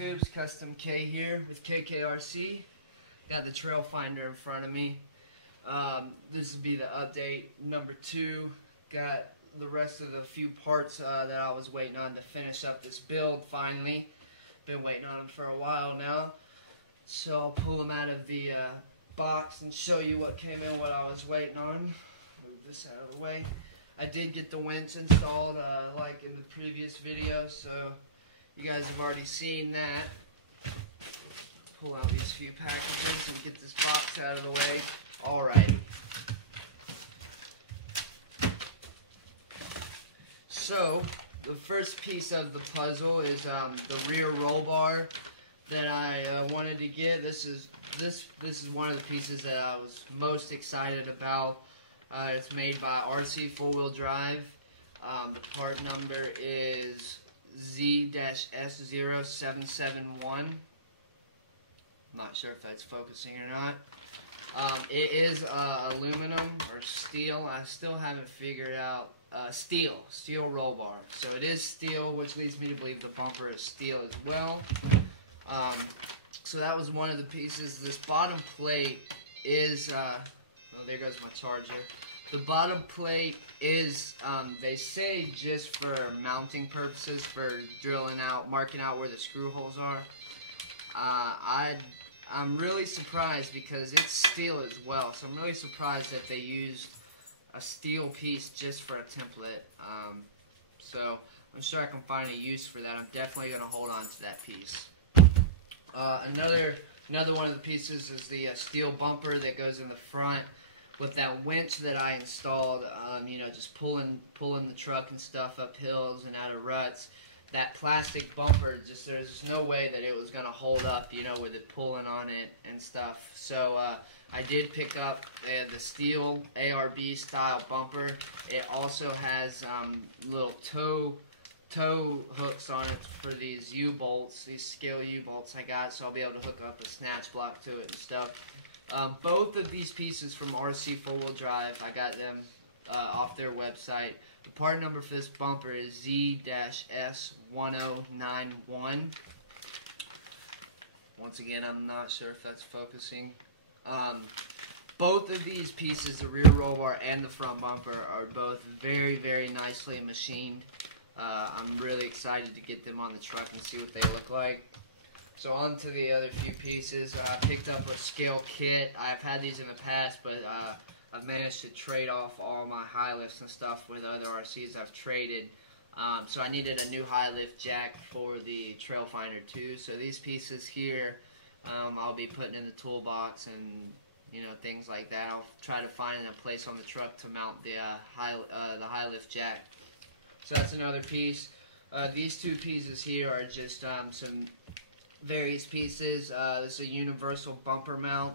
YouTubes, Custom K here with KKRC. Got the trail finder in front of me. This will be the update number 2. Got the rest of the few parts that I was waiting on to finish up this build finally. Been waiting on them for a while now. So I'll pull them out of the box and show you what came in, what I was waiting on. Move this out of the way. I did get the winch installed like in the previous video, so you guys have already seen that. Pull out these few packages and get this box out of the way. Alright. So, the first piece of the puzzle is the rear roll bar that I wanted to get. This is one of the pieces that I was most excited about. It's made by RC 4-wheel drive. The part number is Z-S0771. I'm not sure if that's focusing or not. It is aluminum or steel. I still haven't figured out. Steel roll bar. So it is steel, which leads me to believe the bumper is steel as well. So that was one of the pieces. This bottom plate is, well, there goes my charger. The bottom plate is, they say just for mounting purposes, for drilling out, marking out where the screw holes are. I'm really surprised because it's steel as well, so I'm really surprised that they used a steel piece just for a template. So I'm sure I can find a use for that. I'm definitely going to hold on to that piece. Another one of the pieces is the steel bumper that goes in the front with that winch that I installed. You know, just pulling the truck and stuff up hills and out of ruts. That plastic bumper, just there's no way that it was going to hold up, you know, with it pulling on it and stuff. So I did pick up the steel ARB style bumper. It also has little toe hooks on it for these U-bolts, these scale U-bolts I got, so I'll be able to hook up a snatch block to it and stuff. Both of these pieces from RC 4-wheel drive, I got them off their website. The part number for this bumper is Z-S1091. Once again, I'm not sure if that's focusing. Both of these pieces, the rear roll bar and the front bumper, are both very, very nicely machined. I'm really excited to get them on the truck and see what they look like. So on to the other few pieces. I picked up a scale kit. I've had these in the past, but I've managed to trade off all my high lifts and stuff with other RCs I've traded. So I needed a new high lift jack for the Trail Finder 2. So these pieces here, I'll be putting in the toolbox and, you know, things like that. I'll try to find a place on the truck to mount the high lift jack. So that's another piece. These two pieces here are just some various pieces. This is a universal bumper mount.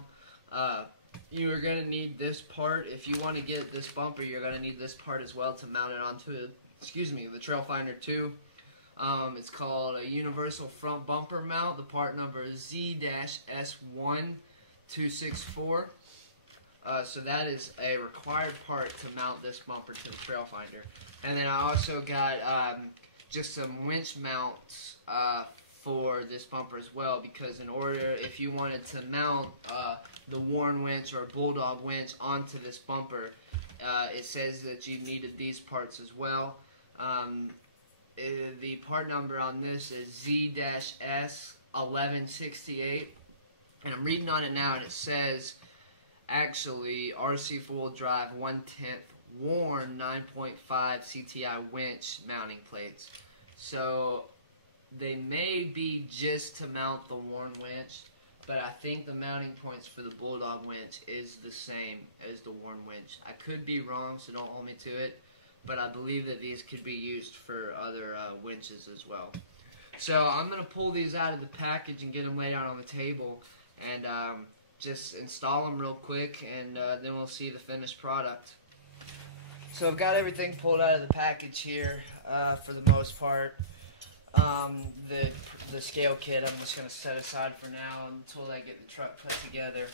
You are going to need this part. If you want to get this bumper, you're going to need this part as well to mount it onto, the Trail Finder 2. It's called a universal front bumper mount. The part number is Z-S1264. So that is a required part to mount this bumper to the Trail Finder. And then I also got just some winch mounts for this bumper as well, because in order, if you wanted to mount the Warn winch or Bulldog winch onto this bumper, it says that you needed these parts as well. The part number on this is Z-S1168, and I'm reading on it now, and it says actually RC 4-wheel drive 1/10 Warn 9.5 CTI winch mounting plates. So they may be just to mount the Warn winch, but I think the mounting points for the Bulldog winch is the same as the Warn winch. I could be wrong, so don't hold me to it, but I believe that these could be used for other winches as well. So I'm going to pull these out of the package and get them laid out on the table and just install them real quick, and then we'll see the finished product. So I've got everything pulled out of the package here for the most part. The scale kit I'm just going to set aside for now until I get the truck put together.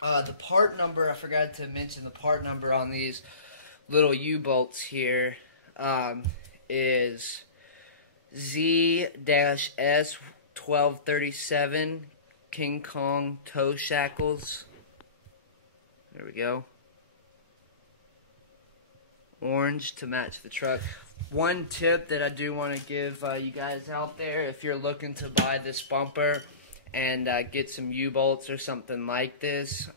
The part number, I forgot to mention the part number on these little U-bolts here is Z-S 1237 King Kong toe shackles. There we go. Orange to match the truck. One tip that I do want to give you guys out there, if you're looking to buy this bumper and get some U-bolts or something like this,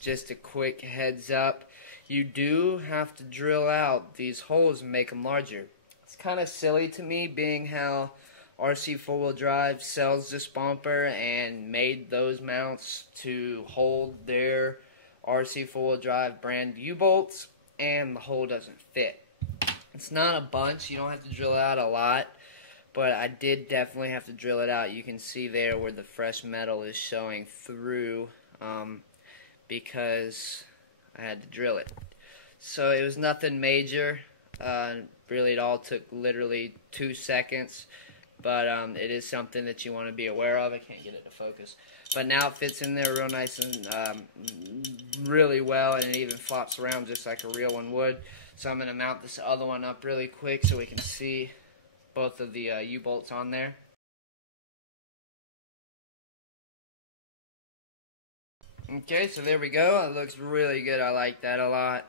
just a quick heads up, you do have to drill out these holes and make them larger. It's kind of silly to me, being how RC 4-wheel drive sells this bumper and made those mounts to hold their RC 4-wheel drive brand U-bolts, and the hole doesn't fit. It's not a bunch, you don't have to drill out a lot, but I did definitely have to drill it out. You can see there where the fresh metal is showing through, because I had to drill it. So it was nothing major. Really, it all took literally 2 seconds, but it is something that you want to be aware of. I can't get it to focus, but now it fits in there real nice and really well, and it even flops around just like a real one would. So I'm going to mount this other one up really quick so we can see both of the U-bolts on there. Okay, so there we go. It looks really good. I like that a lot.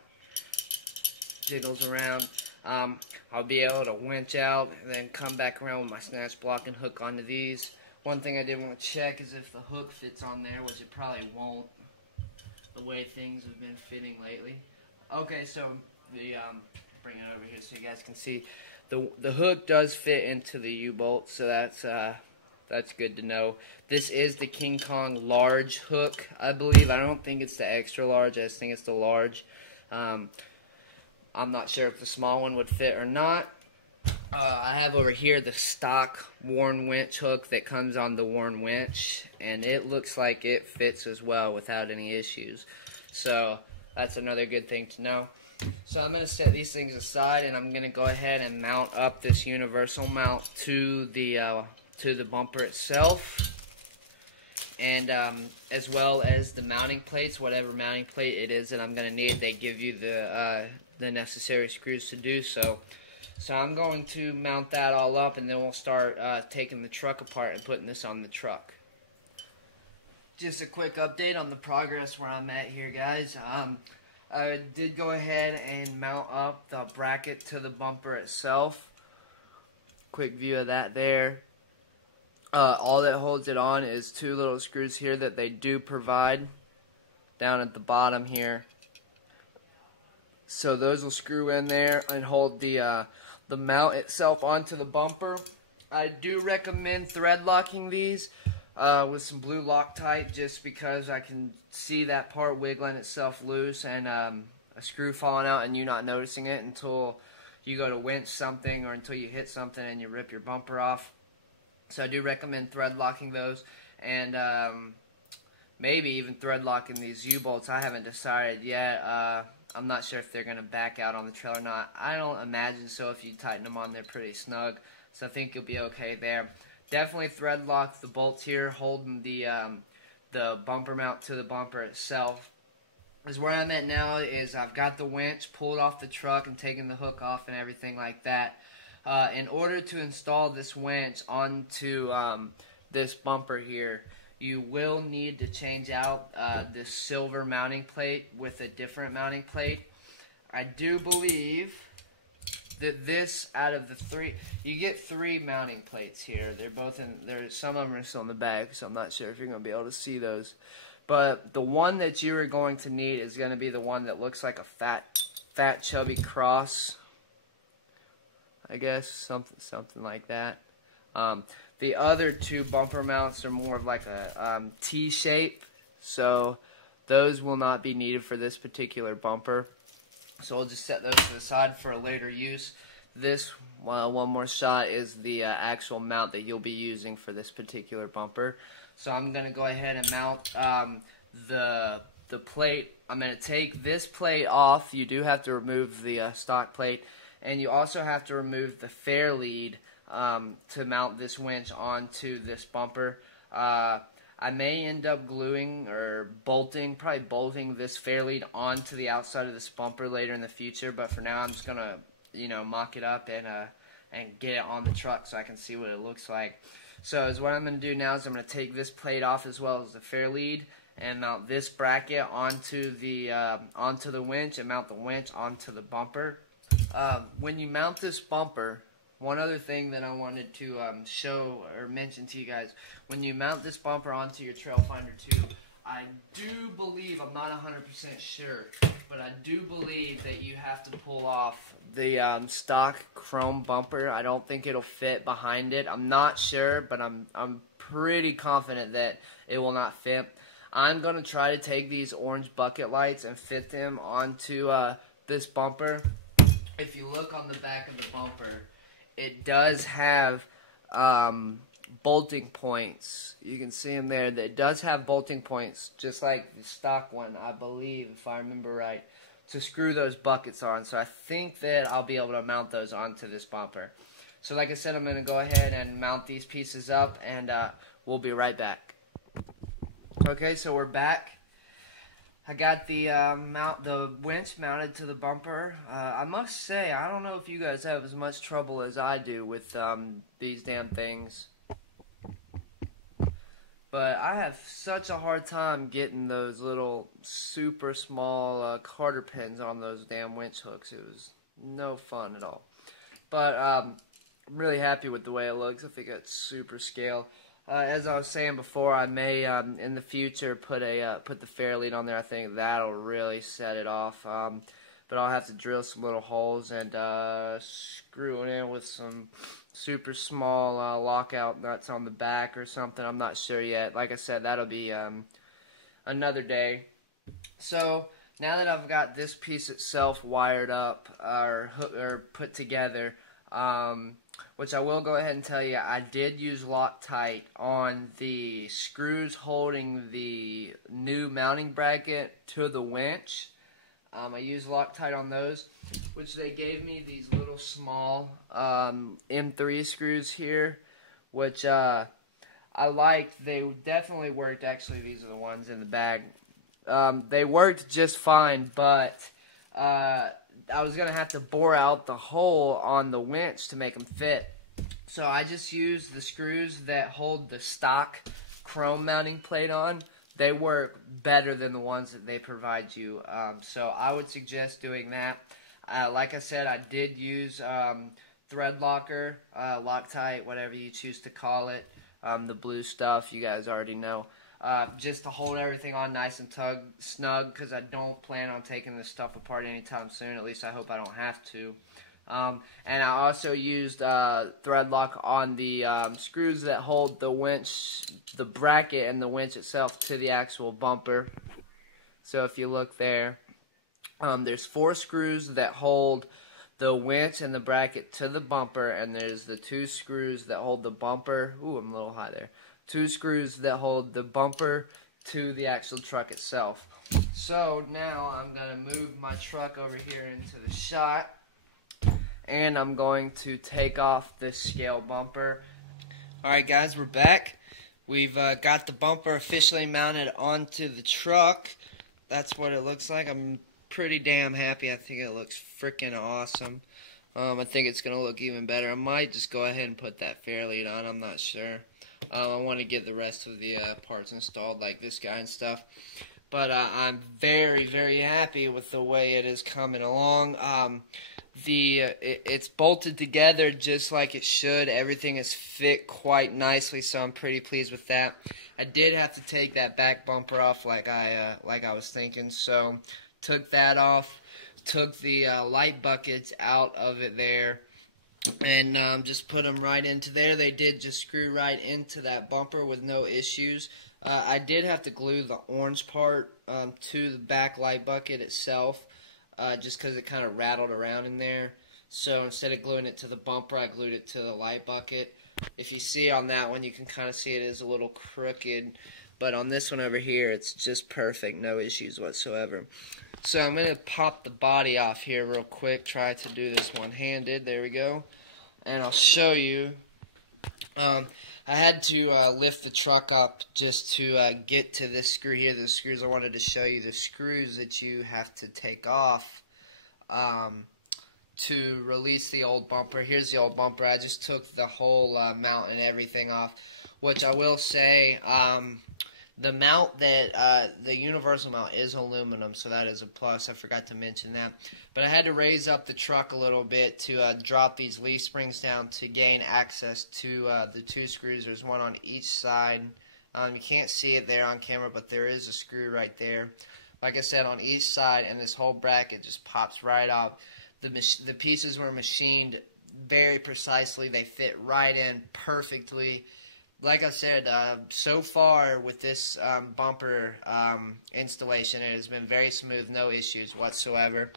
Jiggles around. I'll be able to winch out and then come back around with my snatch block and hook onto these. One thing I did want to check is if the hook fits on there, which it probably won't, the way things have been fitting lately. Okay, so bring it over here so you guys can see. The hook does fit into the U-bolt, so that's good to know. This is the King Kong large hook, I believe. I don't think it's the extra large. I just think it's the large. I'm not sure if the small one would fit or not. I have over here the stock Warn winch hook that comes on the Warn winch, and it looks like it fits as well without any issues. So that's another good thing to know. So I'm going to set these things aside, and I'm going to go ahead and mount up this universal mount to the bumper itself, and as well as the mounting plates, whatever mounting plate it is that I'm going to need. They give you the necessary screws to do so. So I'm going to mount that all up, and then we'll start taking the truck apart and putting this on the truck. Just a quick update on the progress where I'm at here, guys. I did go ahead and mount up the bracket to the bumper itself. Quick view of that there. All that holds it on is 2 little screws here that they do provide down at the bottom here. So those will screw in there and hold the mount itself onto the bumper. I do recommend thread locking these with some blue Loctite, just because I can see that part wiggling itself loose and a screw falling out and you not noticing it until you go to winch something or until you hit something and you rip your bumper off. So I do recommend thread locking those, and maybe even thread locking these U-bolts. I haven't decided yet. I'm not sure if they're going to back out on the trail or not. I don't imagine so. If you tighten them on, they're pretty snug, so I think you'll be okay there. Definitely thread lock the bolts here holding the bumper mount to the bumper itself. Is where I'm at now is I've got the winch pulled off the truck and taken the hook off and everything like that. In order to install this winch onto this bumper here, you will need to change out this silver mounting plate with a different mounting plate. I do believe that this, out of the 3, you get 3 mounting plates here. They're both in there. Some of them are still in the bag, so I'm not sure if you're going to be able to see those. But the one that you are going to need is going to be the one that looks like a fat chubby cross, I guess, something like that. The other 2 bumper mounts are more of like a T shape, so those will not be needed for this particular bumper. So we'll just set those to the side for a later use. This one more shot is the actual mount that you'll be using for this particular bumper. So I'm going to go ahead and mount the plate. I'm going to take this plate off. You do have to remove the stock plate, and you also have to remove the fair lead to mount this winch onto this bumper. I may end up gluing or probably bolting this fair lead onto the outside of this bumper later in the future, but for now I'm just gonna, mock it up and get it on the truck so I can see what it looks like. So what I'm going to do now is I'm going to take this plate off as well as the fair lead and mount this bracket onto the winch and mount the winch onto the bumper. When you mount this bumper, one other thing that I wanted to show or mention to you guys, when you mount this bumper onto your Trail Finder 2, I do believe, I'm not 100% sure, but I do believe that you have to pull off the stock chrome bumper. I don't think it'll fit behind it. I'm not sure, but I'm pretty confident that it will not fit. I'm going to try to take these orange bucket lights and fit them onto this bumper. If you look on the back of the bumper, it does have bolting points. You can see them there. It does have bolting points, just like the stock one, I believe, if I remember right, to screw those buckets on. So I think that I'll be able to mount those onto this bumper. So like I said, I'm going to go ahead and mount these pieces up, and we'll be right back. Okay, so we're back. I got the winch mounted to the bumper. I must say, I don't know if you guys have as much trouble as I do with these damn things. But I have such a hard time getting those little super small Carter pins on those damn winch hooks. It was no fun at all. But I'm really happy with the way it looks. I think it's super scale. As I was saying before, I may in the future put the fair lead on there. I think that'll really set it off. But I'll have to drill some little holes and screw it in with some super small lockout nuts on the back or something. I'm not sure yet. Like I said, that'll be another day. So now that I've got this piece itself wired up or put together, which I will go ahead and tell you, I did use Loctite on the screws holding the new mounting bracket to the winch. I used Loctite on those, which they gave me these little small M3 screws here, which I liked. They definitely worked. Actually, these are the ones in the bag. They worked just fine, but I was going to have to bore out the hole on the winch to make them fit. So I just used the screws that hold the stock chrome mounting plate on. They work better than the ones that they provide you. So I would suggest doing that. Like I said, I did use thread locker, Loctite, whatever you choose to call it. The blue stuff, you guys already know. Just to hold everything on nice and snug, because I don't plan on taking this stuff apart anytime soon. At least I hope I don't have to. And I also used thread lock on the screws that hold the winch, the bracket and the winch itself to the actual bumper. So if you look there, there's 4 screws that hold the winch and the bracket to the bumper, and there's the 2 screws that hold the bumper. Ooh, I'm a little high there. 2 screws that hold the bumper to the actual truck itself. So now I'm going to move my truck over here into the shot, and I'm going to take off this scale bumper. Alright guys, we're back. We've got the bumper officially mounted onto the truck. That's what it looks like. I'm pretty damn happy. I think it looks freaking awesome. I think it's going to look even better. I might just go ahead and put that fair lead on. I'm not sure. I want to get the rest of the parts installed, like this guy and stuff. But I'm very, very happy with the way it is coming along. It's bolted together just like it should. Everything is fit quite nicely, so I'm pretty pleased with that. I did have to take that back bumper off like I was thinking, so took that off. Took the light buckets out of it there, and just put them right into there. They did just screw right into that bumper with no issues. I did have to glue the orange part to the back light bucket itself, just because it kind of rattled around in there. So instead of gluing it to the bumper, I glued it to the light bucket. If you see on that one, you can kind of see it is a little crooked, but on this one over here, it's just perfect, no issues whatsoever. So I'm going to pop the body off here real quick, try to do this one-handed. There we go. And I'll show you. I had to lift the truck up just to get to this screw here. The screws I wanted to show you, the screws that you have to take off to release the old bumper. Here's the old bumper. I just took the whole mount and everything off, which I will say, the mount that, the universal mount is aluminum, so that is a plus. I forgot to mention that. But I had to raise up the truck a little bit to drop these leaf springs down to gain access to the 2 screws. There's one on each side. You can't see it there on camera, but there is a screw right there. Like I said, on each side, and this whole bracket just pops right out. The pieces were machined very precisely. They fit right in perfectly. Like I said, so far with this bumper installation, it has been very smooth, no issues whatsoever.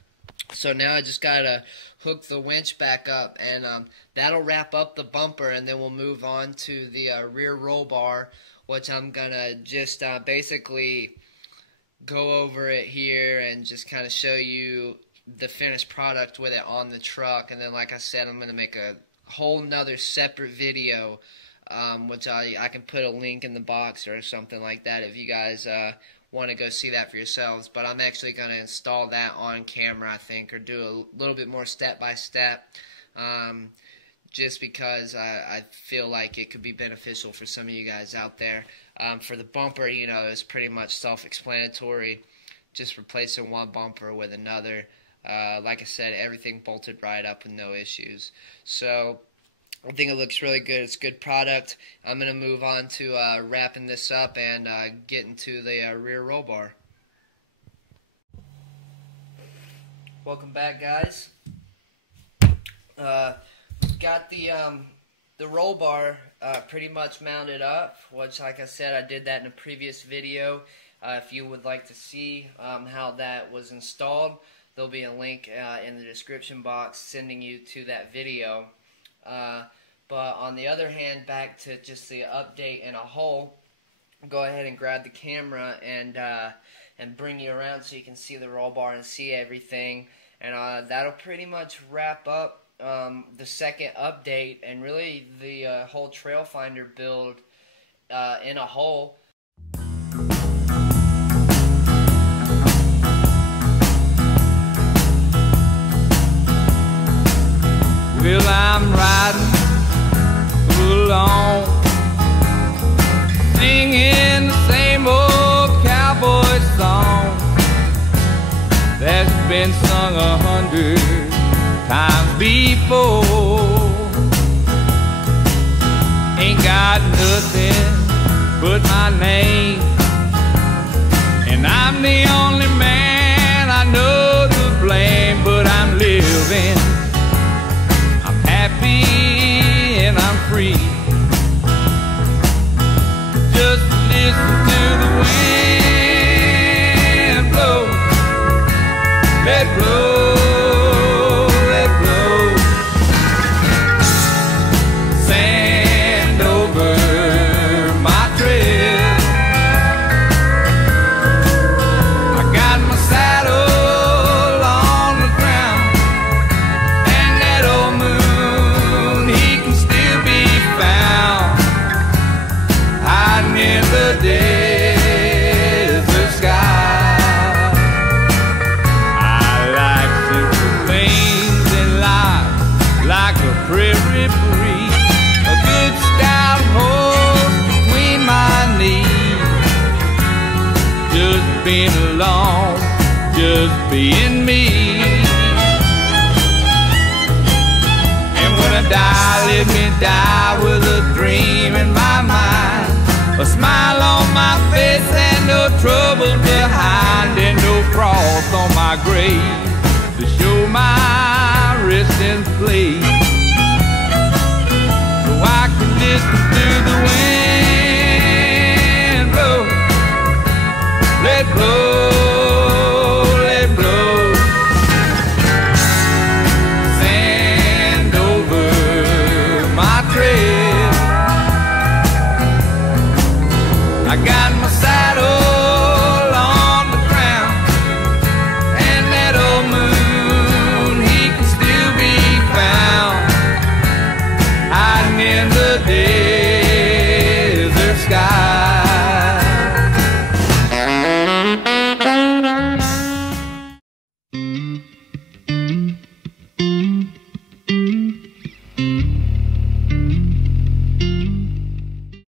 So now I just got to hook the winch back up, and that'll wrap up the bumper, and then we'll move on to the rear roll bar, which I'm going to just basically go over it here and just kind of show you the finished product with it on the truck. And then, like I said, I'm going to make a whole nother separate video, which I can put a link in the box or something like that if you guys want to go see that for yourselves. But I'm actually going to install that on camera, I think, or do a little bit more step-by-step, just because I feel like it could be beneficial for some of you guys out there. For the bumper, you know, it's pretty much self-explanatory, just replacing one bumper with another. Like I said, everything bolted right up with no issues. So I think it looks really good. It's a good product. I'm going to move on to wrapping this up and getting to the rear roll bar. Welcome back, guys. Got the roll bar pretty much mounted up, which, like I said, I did that in a previous video. If you would like to see how that was installed, there'll be a link in the description box sending you to that video. But on the other hand, back to just the update in a whole, go ahead and grab the camera and bring you around so you can see the roll bar and see everything. And that'll pretty much wrap up the second update and really the whole Trail Finder build in a whole. Well, I'm riding along, singing the same old cowboy song that's been sung 100 times before. Ain't got nothing but my name, and I'm the only man I know to blame, but I'm living, I'm happy, and I'm free. Just listen to the wind blow, let it blow, let it blow. Sand over my trail. I got my saddle on the ground, and that old moon, he can still be found hiding in the desert sky. I like simple things in life, like a prairie breeze, a good stout horse between my knees, just being alone, just being me. And when I die, let me die with a dream in my mind, a smile on my face and no trouble behind, and no cross on my grave to show my resting place. So I can listen to the wind blow, let it blow.